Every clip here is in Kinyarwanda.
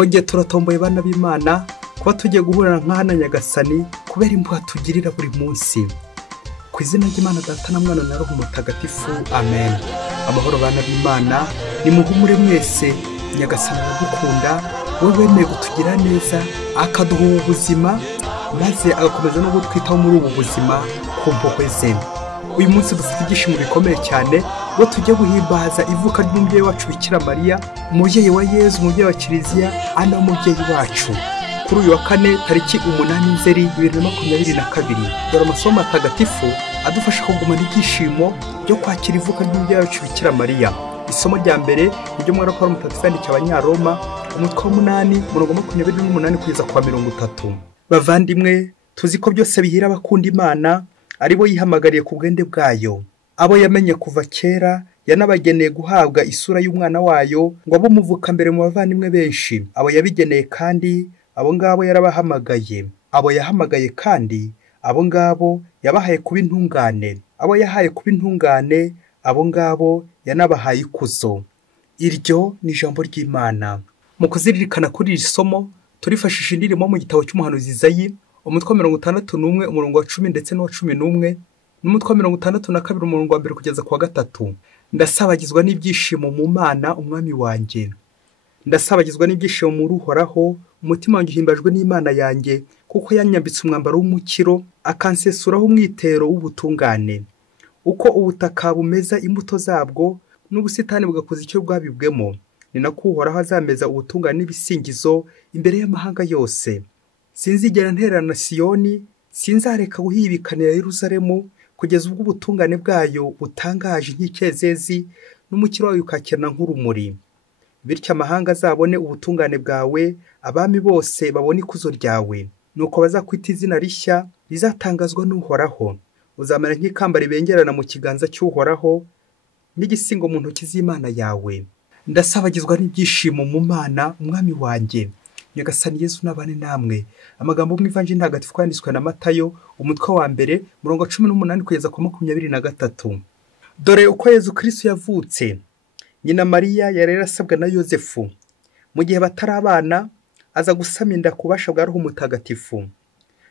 twongeye turatomboye bana b'Imana kuba tugiye guhurira nk'ahana Nyagasani kubera impuhwe tugirira buri munsi. Ku izina ry'Imana Data na Mwana na Roho Mutagatifu, amen. Amahoro bana b'Imana, nimuhumure mwese, Nyagasani aragukunda, wowe wemeye kutugira neza, akaduha ubuzima, maze agakomeza no gutwitaho muri ubu buzima ku mpuhwe ze. Uyu munsi dufite ibyishimo bikomeye cyane, ngo tujye guhimbaza ivuka ry'umubyeyi wacu Bikira Mariya, umubyeyi wa Yezu, umubyeyi wa Kiliziya, ana umubyeyi wacu. Kuri uyu wa kane tariki 8 Nzeri 2022, dore amasomo matagatifu adufasha kugumana ibyishimo byo kwakira ivuka ry'umubyeyi wacu Bikira Mariya. Isomo rya mbere ni ryo mwaka wa Mutagatifu yandikiye Abanyaroma, umutwe wa 8 murongo 28 kugeza kwa 30. Bavandimwe, tuzi ko byose bihira abakunda Imana, aribo yihamagariye ku bwende bwayo. Abo yamenye kuva kera yanabageneye guhabwa isura y'umwana wayo, ngo abo muvuka mbere mu bavandimwe benshi. Abo yabigeneye kandi abo ngabo yarabahamagaye. Abo yahamagaye kandi abo ngabo yabahaye kuba intungane. Abo yahaye kuba intungane, abo ngabo yanabahaye ikuzo. Iryo ni ijambo ry'Imana. Mu kuziririkana kuri iri somo turifashisha indirimbo mu gitabo cy'umuhanuzi Izayi, umutwe wa 61 umurongo wa 10 ndetse n'uwa 11, n'umutwe wa 62 umurongo wa 1 kugeza kwa 3. Ndasabagizwa n'ibyishimo mu Mana umwami wanjye. Ndasabagizwa n'ibyishimo mu Uhoraho, umutima wanjye uhimbajwe n'Imana yanjye, kuko yanyambitse umwambaro w'umukiro, akansesuraho umwitero w'ubutungane. Uko ubutaka bumeza imbuto zabwo, n'ubusitani bugakuza icyo bwabibwemo, ni nako Uhoraho azameza ubutungane n'ibisingizo imbere y'amahanga yose. Sinzigera nterana Siyoni, sinzareka guhibikanira Yerusalemu, kugeza ubwo ubutungane bwayo butangaje nk'icyezezi, n'umukiro wayo ukakirana nk'urumuri. Bityo amahanga azabone ubutungane bwawe, abami bose babone ikuzo ryawe. Nuko bazakwita izina rishya rizatangazwa n'Uhoraho. Uzamera nk'ikamba ribengerana mu kiganza cy'Uhoraho, n'igisingo mu ntoki z'Imana yawe. Ndasabagizwa n'ibyishimo mu Mana umwami wanjye. Nyagasani Yezu nabane namwe. Amagambo mu Ivanjili ntagatifu yanditswe na Matayo, umutwe wa 1 murongo 18 kugeza kwa 23. Dore uko Yezu Kristo yavutse. Nyina Mariya yari yarasabwa na Yozefu. Mu gihe batarabana, aza gusama inda ku bubasha bwa Roho Mutagatifu.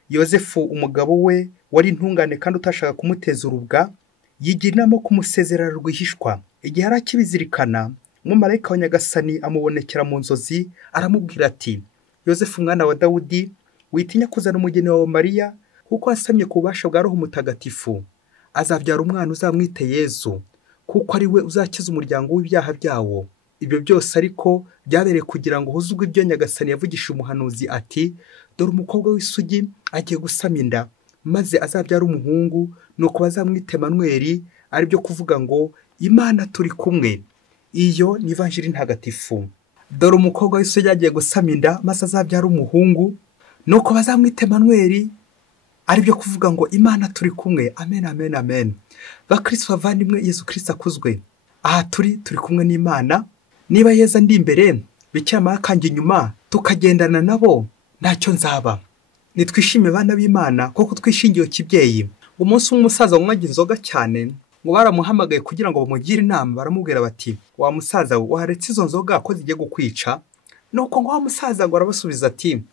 Yozefu umugabo we wari intungane kandi utashaka kumuteza urubwa, yigira inama kumusezerera rwihishwa. Igihe arakibizirikana, umumarayika wa Nyagasani amubonekera mu nzozi, aramubwira ati: Yozefu mwana wa Dawudi, witinya kuzana umugeni wawe Mariya, kuko asamye ku bubasha bwa Roho Mutagatifu. Azabyara umwana uzamwite Yezu, kuko ari we uzakiza umuryango w'ibyaha byawo. Ibyo byose ariko byabereye kugira ngo huzuzwe ibyo Nyagasani yavugishije umuhanuzi ati: dore umukobwa w'isugi agiye gusama inda, maze azabyara umuhungu, nuko bazamwite Manweri, ari byo kuvuga ngo Imana turi kumwe. Iyo ni Ivanjili ntagatifu. Dore umukobwa w'isugi agiye gusama inda, maze azabyara umuhungu, nuko bazamwite Manweri, ari byo kuvuga ngo Imana turi kumwe. Amen, amen, amen. Bakristo bavandimwe, Yezu Kristo akuzwe. Aha turi kumwe n'Imana. Niba Yezu ndi imbere, Bikira Mariya akanje inyuma, tukagendana nabo, ntacyo nzaba. Nitwishime bana b'Imana, kuko twishingiye kibyeyi. Umunsi w'umusaza wanywaga inzoga cyane, ngo baramuhamagaye kugira ngo bamugire inama. Baramubwira bati: wa musaza waretse izo nzoga ko zigiye gukwica. Nuko ngo wa musaza ngo arabasubiza ati: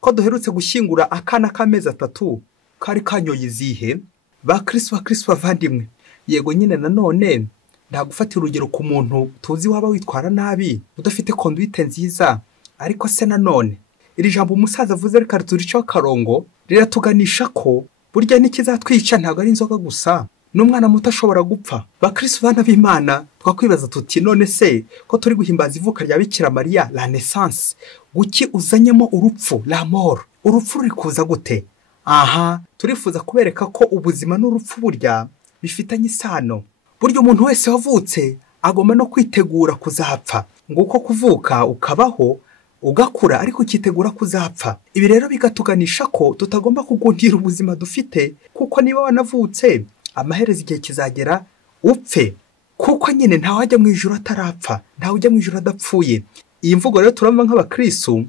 ko duherutse gushyingura akana k'amezi 3 kari kanyoye izihe? Bakristo bavandimwe, yego nyine nanone nta gufatira urugero ku muntu tuzi waba witwara nabi, udafite conduite nziza. Ariko se nanone iri jambo umusaza avuze reka turicaho karongo, riratuganisha ko burya n'ikizatwica ntabwo ari inzoga gusa, n'umwana muto ashobora gupfa. Bakristo bana b'Imana, twakwibaza tuti none se ko turi guhimbaza ivuka rya Bikira Mariya, la naissance, guki uzanyemo urupfu, la mort? Urupfu ruri kuza gute? Aha turifuza kubereka ko ubuzima n'urupfu burya bifitanye isano. Burya umuntu wese wavutse agomba no kwitegura kuzapfa. Nguko kuvuka ukabaho ugakura, ariko ukitegura kuzapfa. Ibi rero bigatuganisha ko tutagomba kugundira ubuzima dufite, kuko niba wanavutse amaherezo igihe kizagera upfe. Kuko nyine nta wajya mu ijuru atarapfa, nta ujya mu ijuru adapfuye. Iyi mvugo rero turamba nk'abakristo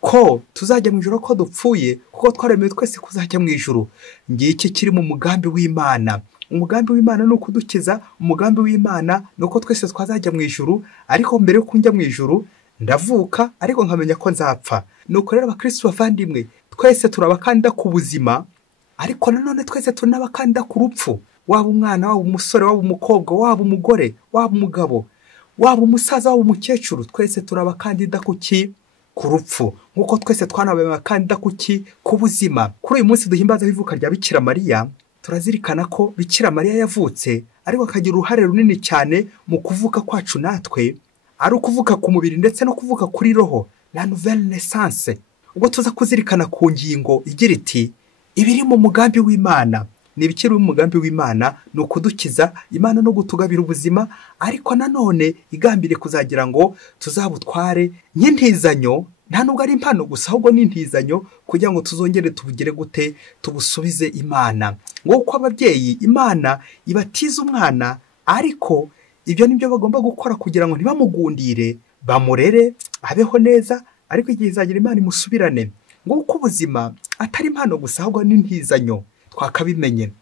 ko tuzajya mu ijuru ko dupfuye, kuko twaremewe twese kuzajya mu ijuru. Ngiki kiri mu mugambi w'Imana. Umugambi w'Imana ni ukudukiza, umugambi w'Imana ni uko twese twazajya mu ijuru. Ariko mbere yo kunjya mu ijuru ndavuka ariko nkamenya ko nzapfa. Nuko rero abakristo bavandimwe, twese turabakandida ku buzima, ariko nanone twese turi n'abakandida ku rupfu. Waba umwana, waba umusore, waba umukobwa, waba umugore, waba umugabo, waba umusaza, waba umukecuru, twese turabakandida ku rupfu. Nk'uko twese twanabaye abakandida ku buzima. Kuri uyu munsi duhimbaza ivuka rya Bikira Mariya, turazirikana ko Bikira Mariya yavutse ariko akagira uruhare runini cyane mu kuvuka kwacu natwe, ari ukuvuka ku mubiri ndetse no kuvuka kuri roho, la nouvelle naissance. Ubwo tuza kuzirikana ku ngingo igira iti ibiri mu mugambi w'Imana. Ni ibikiri mu mugambi w'Imana, ni ukudukiza Imana no gutugabira ubuzima, ariko nanone igambire kuzagira ngo tuzabutware nk'intizanyo. Nta nubwo ari impano gusa, ahubwo n'intizanyo, kugira ngo tuzongere tubugire gute, tubusubize Imana. Nk'uko ababyeyi Imana ibatiza umwana, ariko ibyo nibyo bagomba gukora kugira ngo ntibamugundire, bamurere abeho neza, ariko igihe izagira Imana imusubirane. Nk'uko ubuzima atari impano gusa, ahubwo n'intizanyo, twakabimenye.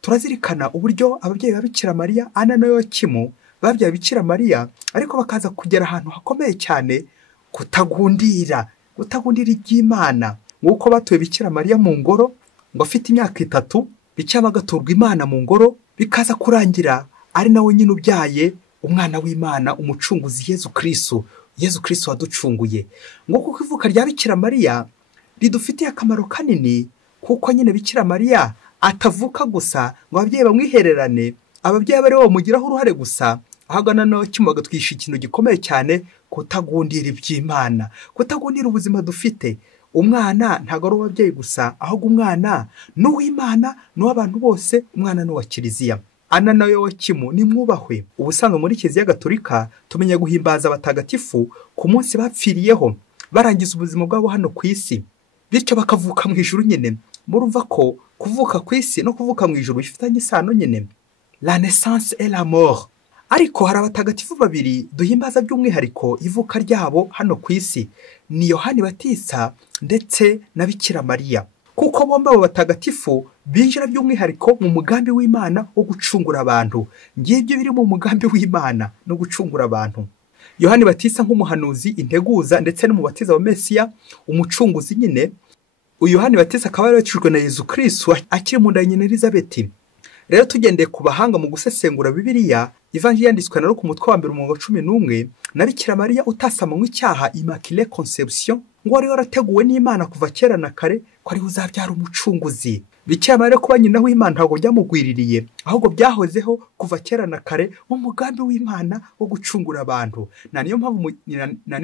Turazirikana uburyo ababyeyi ba Bikira Mariya Ana na Yowakimu babyaye Bikira Mariya, ariko bakaza kugera ahantu hakomeye cyane, kutagundira iby'Imana. Nk'uko batuye Bikira Mariya mu ngoro ngo afite imyaka 3, Bikira bagaturwa Imana mu ngoro, bikaza kurangira ari nawe nyine ubyaye umwana w'Imana, umucunguzi Yezu Kristo waducunguye. Nk'uko ivuka rya Bikira Mariya ridufitiye akamaro kanini, kuko nyine Bikira Mariya atavuka gusa ngo ababyeyi bamwihererane, ababyeyi bari bamugiraho uruhare gusa, ahubwo nanone kimuga twisha ikintu gikomeye cyane, kutagundira iby'Imana, kutagundira ubuzima dufite. Umwana ntago ari uw'ababyeyi gusa, ahubwo umwana ni uw'Imana, ni uw'abantu bose, umwana ni uwa Kiliziya. Ana na Yowakimu ni mwubahwe. Ubusanga muri Kiliziya Gatolika tumenya guhimbaza abatagatifu ku munsi bapfiriyeho, barangiza ubuzima bwabo hano ku isi, bityo bakavuka mu ijuru nyine. Murumva ko kuvuka ku isi no kuvuka mu ijuru bifitanye isano nyine, la naissance et la mort. Ariko hari abatagatifu babiri duhimbaza by'umwihariko ivuka ryabo hano ku isi, ni Yohani Batisa ndetse na Bikira Mariya, kuko bombi abo batagatifu binjira by'umwihariko mu mugambi w'Imana wo gucungura abantu. Ngibyo biri mu mugambi w'Imana no gucungura abantu. Yohani Batisa nk'umuhanuzi, integuza ndetse n'umubatiza wa Mesiya, umucunguzi nyine. Uyu Yohani Batisa akaba yaracujwe na Yezu Kristo akiri mu nda ya nyina Elizabeti. Rero tugendeye ku bahanga mu gusesengura Bibiliya, Ivanjili yanditswe na ku mutwe wa mbere umurongo 11, na Bikira Mariya utasamanywe icyaha, Immaculée Conception, ngo wari warateguwe n'Imana kuva kera na kare ko ari uzabyara umucunguzi. Bikira Mariya kuba nyina w'Imana ntabwo byamugwiririye, ahubwo byahozeho kuva kera na kare mu mugambi w'Imana wo gucungura abantu. Na niyo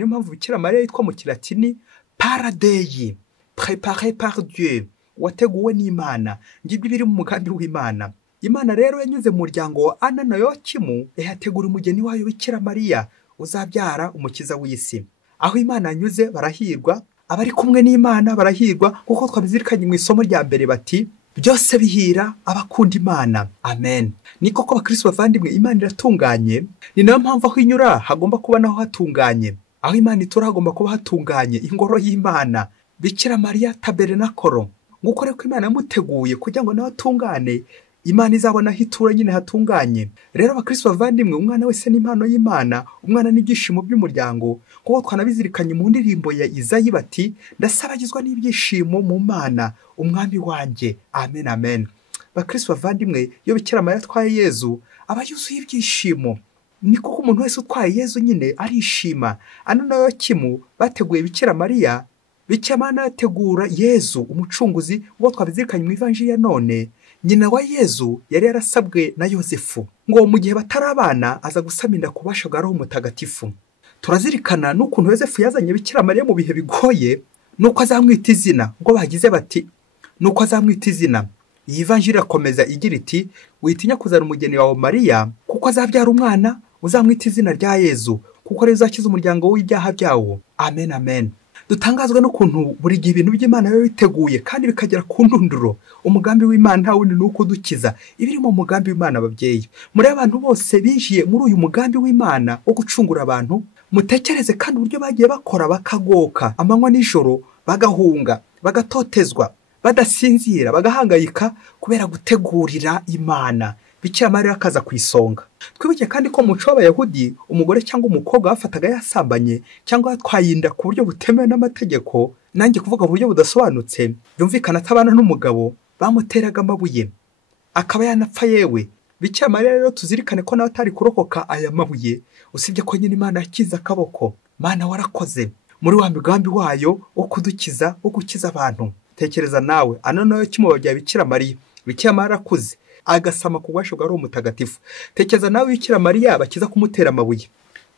mpamvu Bikira Mariya yitwa mu Kilatini Para Dei, préparé par Dieu, wateguwe n'Imana. Ngibyo biri mu mugambi w'Imana. Imana rero yanyuze mu muryango wa Ana na Yowakimu, yategura umugeni wayo Bikira Mariya uzabyara umukiza w'isi. Aho Imana yanyuze barahirwa, abari kumwe n'Imana barahirwa, kuko twabizirikanye mu isomo rya mbere bati byose bihira abakunda Imana. Amen. Ni koko abakristo bavandimwe, Imana iratunganye, ni nayo mpamvu aho inyura hagomba kuba naho hatunganye. Aho Imana itura hagomba kuba hatunganye, ingoro y'Imana, Bikira Mariya tabernacle. Nguko reko Imana yamuteguye kugira ngo nawe atungane, Imana izabona hitura nyine hatunganye. Rero abakristo bavandimwe, umwana wese n'impano y'Imana, umwana n'ibyishimo by'umuryango, kuko twanabizirikanye mu ndirimbo ya Izayi bati ndasabagizwa n'ibyishimo mu Mana, umwami wanjye. Amen, amen. Bakristo bavandimwe, iyo Bikira Mariya atwaye Yezu aba yuzuye ibyishimo. Ni kuko umuntu wese utwaye Yezu nyine arishima. Ana na Yowakimu bateguye Bikira Mariya, Bikira Mariya ategura Yezu umucunguzi, ubwo twabizirikanye mu Ivanjili ya none. Nyina wa Yezu yari yarasabwe na Yosefu ngo mu gihe batarabana aza gusaminda kubashaga Roho Mutagatifu. Turazirikana n'ukuntu Yosefu yazanye Bikira Mariya mu bihe bigoye, nuko azamwita izina, ngo bagize bati nuko azamwita izina. Iyi Ivanjili irakomeza igira iti witinya kuzana umugeni wawe Mariya, kuko azabyara umwana uzamwita izina rya Yezu, kuko ari uzakiza umuryango w'ibyaha byawo. Amen, amen. Dutangazwa n'ukuntu buri gihe ibintu by'Imana biba biteguye kandi bikagera ku ndunduro. Umugambi w'Imana nta wundi nuko dukiza. Ibiri mu mugambi w'Imana ababyeyi, muri abantu bose binjiye muri uyu mugambi w'Imana wo gucungura abantu, mutekereze kandi uburyo bagiye bakora bakagoka amanywa n'ijoro, bagahunga, bagatotezwa, badasinzira, bagahangayika kubera gutegurira Imana. Bikira Mariya akaza ku isonga. Twibuke kandi ko mu muco w'Abayahudi umugore cyangwa umukobwa bafataga yasambanye cyangwa yatwaye inda ku buryo butemewe n'amategeko, nanjye kuvuga mu buryo budasobanutse, byumvikana atabana n'umugabo, bamuteraga amabuye akaba yanapfa yewe. Bikira Mariya rero tuzirikane ko nawe atari kurokoka aya mabuye, usibye ko nyine Imana yakiza akaboko. Mana warakoze muri wa migambi wayo wo kudukiza, wo gukiza abantu. Tekereza nawe, ano nayo kimuba bya Bikira Mariya. Bikira Mariya arakuze agasama ku bubasha bwa Roho Mutagatifu. Tekereza nawe Bikira Mariya bakiza kumutera amabuye,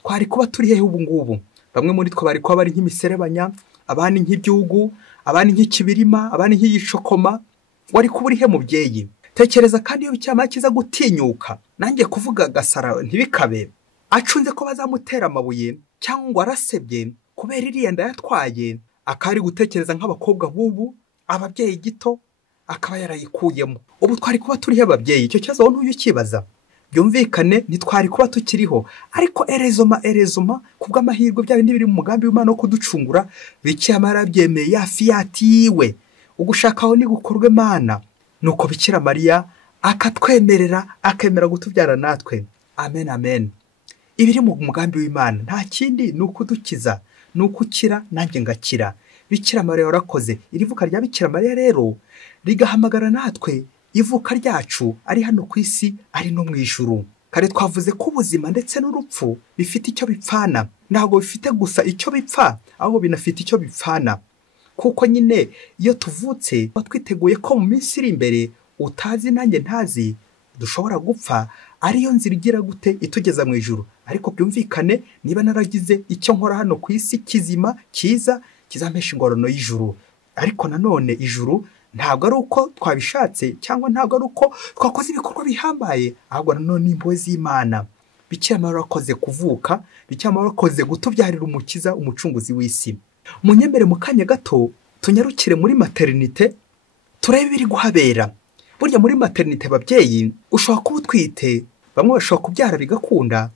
twari kuba turi hehe ubu ngubu? Bamwe muri twe bari kuba bari nk'imiserebanya, abandi nk'ibyugu, abandi nk'ikibirima, abandi nk'igishokoma. Wari kuba uri he mubyeyi? Tekereza kandi iyo Bikira Mariya akiza gutinyuka, nanjye kuvuga gasara ntibikabe, acunze ko bazamutera amabuye cyangwa ngo arasebye kubera iriya nda yatwaye, akari gutekereza nk'abakobwa b'ubu, ababyeyi gito akaba yarayikuyemo. Ubu twari kuba turi he ababyeyi? Icyo kibazo wowe ntukibaza. Byumvikane ntitwari kuba tukiriho, ariko erezoma kubw'amahirwe bya bindi biri mu mugambi w'Imana wo kuducungura, Bikira Mariya byemeye yafi yatiwe. Ugushakaho ni gukorwe Mana. Nuko Bikira Mariya akatwemerera, akemera gutubyara natwe. Amen amen. Ibiri mu mugambi w'Imana nta kindi ni ukudukiza, ni ukukira nanjye ngakira. Bikira Mariya warakoze. Iri vuka rya Bikira Mariya rero rigahamagara natwe ivuka ryacu, ari hano ku isi ari no mu ijuru. Kare twavuze ko ubuzima ndetse n'urupfu bifite icyo bipfana. Ntabwo bifite gusa icyo bipfa, ahubwo binafite icyo bipfana. Kuko nyine iyo tuvutse twiteguye ko mu minsi iri imbere, utazi nanjye ntazi, dushobora gupfa, ariyo nzira igira gute itugeza mu ijuru. Ariko byumvikane, niba naragize icyo nkora hano ku isi kizima cyiza, kizampesha ingororano y'ijuru. Ariko nanone ijuru ntabwo ari uko twabishatse, cyangwa ntabwo ari uko twakoze ibikorwa bihambaye, ahubwo nanone impuhwe z'Imana. Bikira Mariya warakoze kuvuka, Bikira Mariya warakoze gutubyarira umukiza, umucunguzi w'isi. Munyemere mu kanya gato tunyarukire muri maternite, turebe ibiri guhabera. Burya muri maternite babyeyi, ushobora kuba utwite, bamwe bashobora kubyara bigakunda,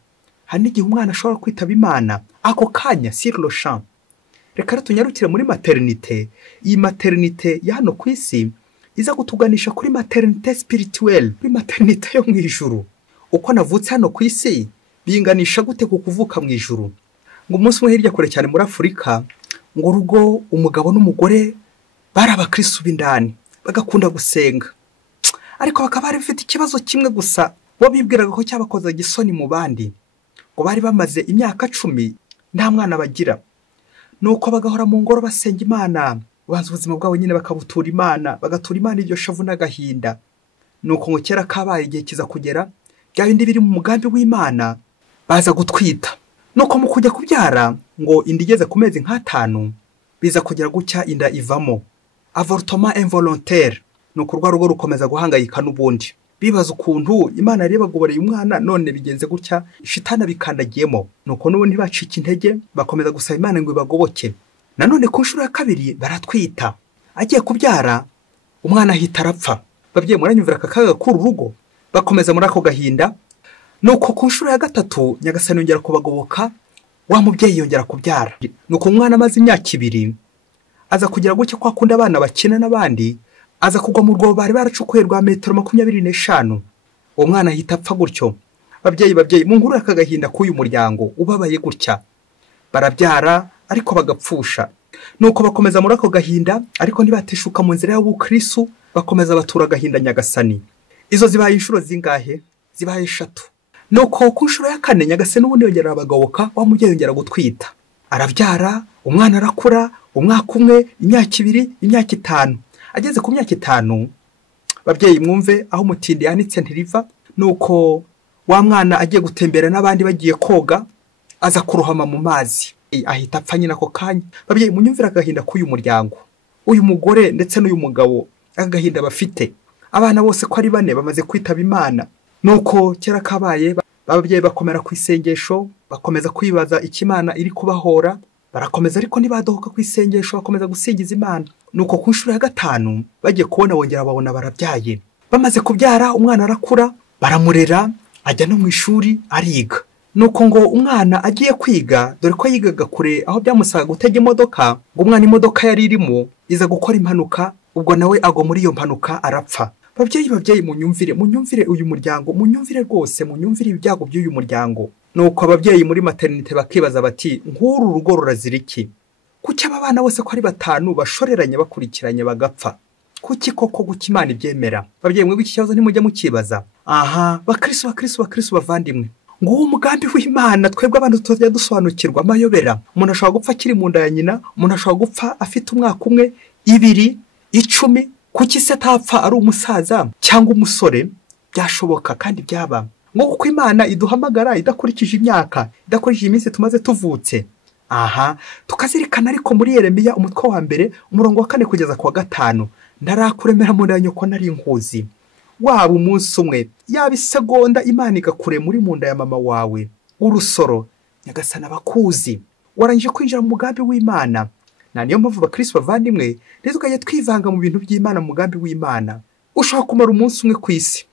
hari n'igihe umwana ashobora kwitaba Imana ako kanya sur le champ. Reka tunyarukire muri maternite. Iyi maternite ya hano ku isi iza gutuganisha kuri maternite spirituelle, kuri maternite yo mu ijuru. Uko navutse hano ku isi binganisha gute ku kuvuka mu ijuru? Ngo umunsi umwe hirya kure cyane muri Afurika, ngo urugo umugabo n'umugore bari abakristo b'indani, bagakunda gusenga, ariko bakaba bari bafite ikibazo kimwe gusa, bo bibwiraga ko cyabakoza gisoni mu bandi. Ngo bari bamaze imyaka 10 nta mwana bagira. Nuko bagahora mu ngoro basenga Imana, banze ubuzima bwabo nyine bakabutura Imana, bagatura Imana iryo shavu n'agahinda. Nuko ngo kera kabaye igihe kiza kugera, bya bindi biri mu mugambi w'Imana, baza gutwita. Nuko mu kujya kubyara, ngo inda igeze ku mezi nk'5, biza kugera gutya inda ivamo. Avortement involontaire. Nuko urwa rugo rukomeza guhangayika n'ubundi. Bibaza ukuntu Imana yari bagoboreye umwana, none bigenze gutya, shitana bikandagiyemo. Nuko n'ubundi bacika intege, bakomeza gusaba Imana ngo ibagoboke. Nanone ku nshuro ya kabiri baratwita. Agiye kubyara, umwana ahita arapfa. Babyeyi muranyumvira akaga k'uru rugo, bakomeza muri ako gahinda. Nuko ku nshuro ya gatatu Nyagasani yongera kubagoboka, wa mubyeyi yongera kubyara. Nuko umwana amaze imyaka 2 aza kugira gutya kwa kundi abana bakina n'abandi, aza kugwa mu rwobo bari baracukuye rwa metero 25. Uwo mwana ahita apfa gutyo. Babyeyi mu nkuru y'akagahinda k'uyu muryango ubabaye gutya, barabyara ariko bagapfusha. Nuko bakomeza muri ako gahinda, ariko ntibateshuka mu nzira y'ubukristo, bakomeza batura agahinda Nyagasani. Izo zibaye inshuro zingahe? Zibaye 3. Nuko ku nshuro ya 4 Nyagasani ubundi yongera abagoboka, wa mubyeyi yongera gutwita. Arabyara, umwana arakura, umwaka umwe, imyaka 2, imyaka 5. Ageze ku myaka 5, babyeyi mwumve aho mutindi yanitse ntiriva. Nuko wa mwana agiye gutembera n'abandi bagiye koga, aza kurohama mu mazi, ahita apfa nyina ako kanya. Babyeyi munyumvira agahinda k'uyu muryango, uyu mugore ndetse n'uyu mugabo, agahinda bafite. Abana bose ko ari 4 bamaze kwitaba Imana. Nuko kera kabaye, babyeyi bakomera ku isengesho, bakomeza kwibaza ikimana iri kubahora, barakomeza ariko ntibadohoka ku isengesho, bakomeza gusingiza Imana. Nuko ku nshuro ya 5 bagiye kubona bongera babona barabyaye. Bamaze kubyara, umwana arakura, baramurera, ajya no mu ishuri ariga. Nuko ngo umwana agiye kwiga, dore ko yigaga kure aho byamusaga gutega imodoka, ngo umwana imodoka yari irimo iza gukora impanuka, ubwo nawe agwa muri iyo mpanuka arapfa. babyeyi munyumvire uyu muryango, munyumvire rwose, munyumvire ibyago by'uyu muryango. Nuko ababyeyi muri maternité bakibaza bati nk'uru rugo rurazira iki? Kuki aba bana bose ko ari 5 bashoreranye bakurikiranye bagapfa? Kuki koko guki Imana ibyemera? Babyeyi mwebwe iki kibazo ntimujya mukibaza? Aha, bakristo bavandimwe, nguwo umugambi w'Imana twebwe abantu tujya dusobanukirwa amayobera. Umuntu ashobora gupfa akiri mu nda ya nyina, umuntu ashobora gupfa afite umwaka umwe, 2, 10. Kuki se atapfa ari umusaza cyangwa umusore? Byashoboka kandi byaba. Ngo kuko Imana iduhamagara idakurikije imyaka, idakurikije iminsi tumaze tuvutse. Aha, tukazirikana ariko muri Yeremiya umutwe wa 2 umurongo wa 4 kugeza ku wa 5, ndarakuremera mu nda nyoko nari nkuzi. Waba umunsi umwe, yaba isegonda Imana igakure muri mu nda ya mama wawe, urusoro nyagasana bakuzi. Warangije kwinjira mu mugambi w'Imana. Niyo mpamvu bakristo bavandimwe tukajya twivanga mu bintu by'Imana, mu mugambi w'Imana. Ushobora kumara umunsi umwe ku isi,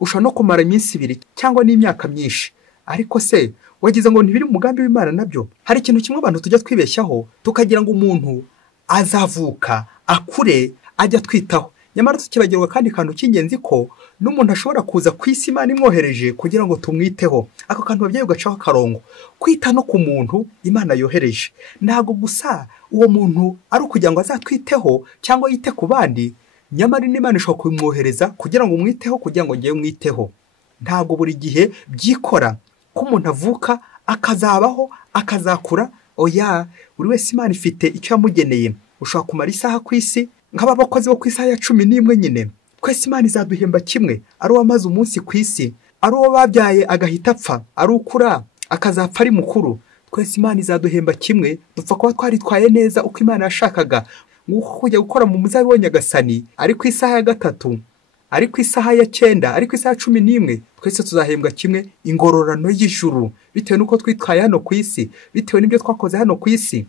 ushobora no kumara iminsi 2 cyangwa n'imyaka myinshi, ariko se wagize ngo ntibiri mu mugambi w'Imana nabyo? Hari ikintu kimwe abantu tujya twibeshyaho tukagira ngo umuntu azavuka akure ajya twitaho, nyamara tukibagirwa kandi kantu cy'ingenzi ko n'umuntu ashobora kuza ku isi Imana imwohereje kugira ngo tumwiteho. Ako kantu babyeyi ugacaho akarongo, kwita no ku muntu Imana yohereje. Ntago gusa uwo muntu ari ukugira ngo azatwiteho cyangwa yite ku bandi, nyamara n'Imana ishobora kumwohereza kugira ngo umwiteho, kugira ngo ngiye mwiteho. Ntago buri gihe byikora ko umuntu avuka akazabaho akazakura. Oya, buri wese Imana ifite icyo yamugeneye. Ushobora kumara isaha ku isi nk'abakozi bo ku isaha ya 11 nyine. Twese Imana izaduhemba kimwe, ari uwamaze umunsi ku isi, ari uwo babyaye agahita apfa, ari ukura akazapfa ari mukuru. Twese Imana izaduhemba kimwe, dupfa kuba twaritwaye neza uko Imana yashakaga. Nguko kujya gukora mu muzabibu wa Nyagasani ari ku isaha ya 3, ari ku isaha ya 9, ari ku isaha ya 11, twese tuzahembwa kimwe ingororano y'ijuru, bitewe nuko twitwaye hano ku isi, bitewe n'ibyo twakoze hano ku isi.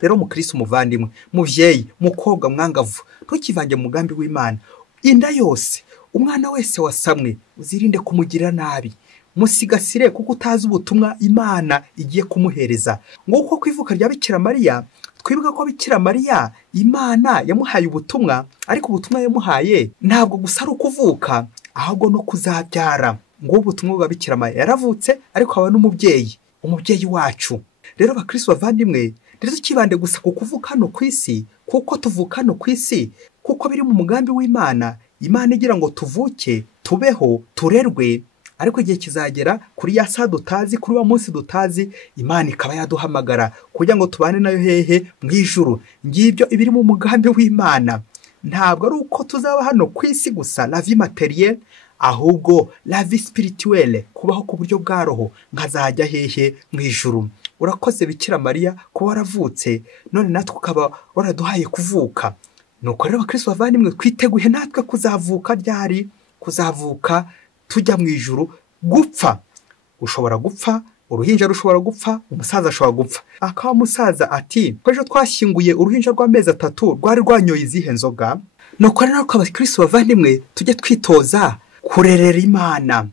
Rero mukristo umuvandimwe, muvyeyi, mukobwa mwangavu, ntukivange mu mugambi w'Imana. Inda yose, umwana wese wasamwe, uzirinde kumugira nabi. Musigasire kuko utazi ubutumwa Imana igiye kumuhereza. Nguko kwivuka rya Bikira Mariya, twibuka ko Bikira Mariya Imana yamuhaye ubutumwa, ariko ubutumwa yamuhaye ntabwo gusa ari ukuvuka, ahubwo no kuzabyara. Ngo ubutumwa bwa Bikira Mariya yaravutse, ariko aba n'umubyeyi, umubyeyi wacu. Rero bakristo bavandimwe, rero tukibande gusa ku kuvuka no ku isi, kuko tuvuka no ku isi, kuko biri mu mugambi w'Imana. Imana igira ngo tuvuke, tubeho, turerwe, ariko igihe kizagera kuri ya saa dutazi, kuri wa munsi dutazi, Imana ikaba yaduhamagara kugira ngo tubane nayo hehe mu ijuru. Ngibyo ibiri mu mugambi w'Imana. Ntabwo ari uko tuzaba hano ku isi gusa, la vie matérielle, ahubwo la vie spirituelle, kubaho ku buryo bwa roho, nkazajya hehe mu ijuru. Urakoze Bikira Mariya ko waravutse, none natwe ukaba waraduhaye kuvuka. Nuko rero abakristo bavandimwe twiteguye natwe kuzavuka ryari, kuzavuka tujya mu ijuru. Gupfa ushobora gupfa, uruhinja rushobora gupfa, umusaza ashobora gupfa. Akaba umusaza ati kwejo twashyinguye uruhinja rw'amezi 3 rwari rwanyoye izihe nzoga. Nuko rero abakristo bavandimwe tujye twitoza kurerera Imana.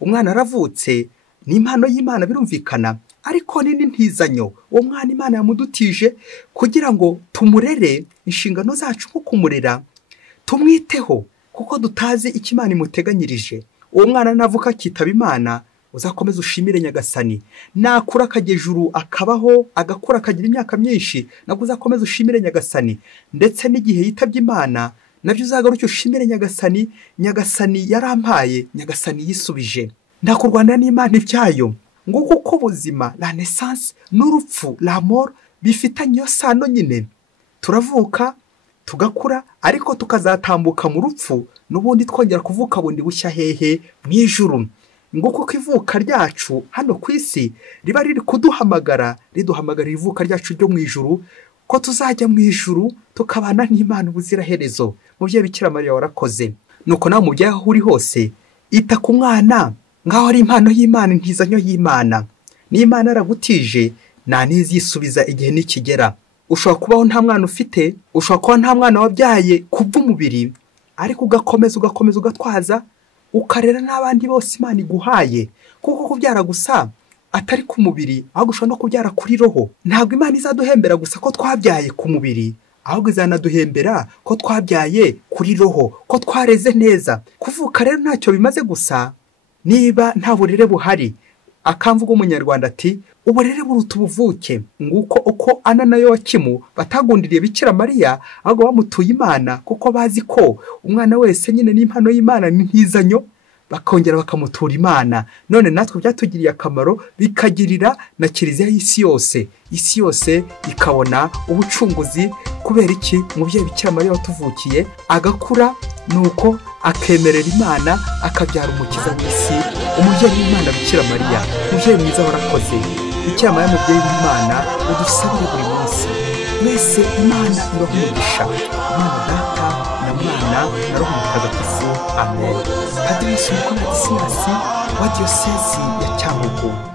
Umwana aravutse ni impano y'Imana birumvikana, ariko nini ntizanyo. Uwo mwana Imana yamudutije kugira ngo tumurere, inshingano zacu nko kumurera, tumwiteho kuko dutazi icyo Imana imuteganyirije. Uwo mwana navuka kitaba Imana, uzakomeza ushimire Nyagasani. Nakura akagejuru akabaho, agakura akagira imyaka myinshi, nabwo uzakomeza ushimire Nyagasani. Ndetse n'igihe yitabye Imana, nabyo uzagaruke ushimire Nyagasani. Nyagasani yarampaye, Nyagasani yisubije. Ndakurwanira n'Imana ibyayo. Nguko uko ubuzima, la naissance n'urupfu, la mort, bifitanye sano nyine. Turavuka, tugakura, ariko tukazatambuka mu rupfu, n'ubundi twongera kuvuka bundi bushya hehe mu ijuru. Nguko kwivuka ryacu hano ku isi riba riri kuduhamagara, riduhamagarira ivuka ryacu ryo mu ijuru, ko tuzajya mu ijuru tukabana n'Imana ubuziraherezo. Muvyeyi Bikira Mariya warakoze. Nuko nawe mubyeyi aho uri hose, ita ku mwana ngaho ari impano y'Imana, intizanyo y'Imana. N'Imana yaragutije, nta nizisubiza igihe nikigera. Ushobora kubaho nta mwana ufite, ushobora kuba nta mwana wabyaye kubw'umubiri, ariko ugakomeza ugatwaza, ukarera n'abandi bose Imana iguhaye. Kuko kubyara gusa atari ku mubiri, ahubwo ushobora no kubyara kuri roho. Ntabwo Imana izaduhembera gusa ko twabyaye ku mubiri, ahubwo izanaduhembera ko twabyaye kuri roho, ko twareze neza. Kuvuka rero ntacyo bimaze gusa niba nta burere buhari. Akamvuga umunyarwanda ati uburere buruta ubuvuke. Nguko uko Ana na Yowakimu batagundiriye Bikira Mariya, ahubwo bamutuye Imana kuko bazi ko umwana wese nyine n'impano y'Imana ni ntizanyo, bakongera bakamutura Imana. None natwe byatugiriye akamaro, bikagirira na Kiliziya y'isi yose. Isi yose ikabona ubucunguzi. Kubera iki? Umubyeyi Bikira Mariya watuvukiye agakura, nuko akemerera Imana, akabyara umukiza w'isi. Umubyeyi w'Imana Bikira Mariya, umubyeyi mwiza warakoze. Bikira Mariya mubyeyi w'Imana, udusabire buri munsi. Mwese Imana ibahe umugisha. Imana Data na Mwana na Roho Mutagatifu. Amen. Padiri Mukoladisirasi wa Diyosezi ya Cyangugu.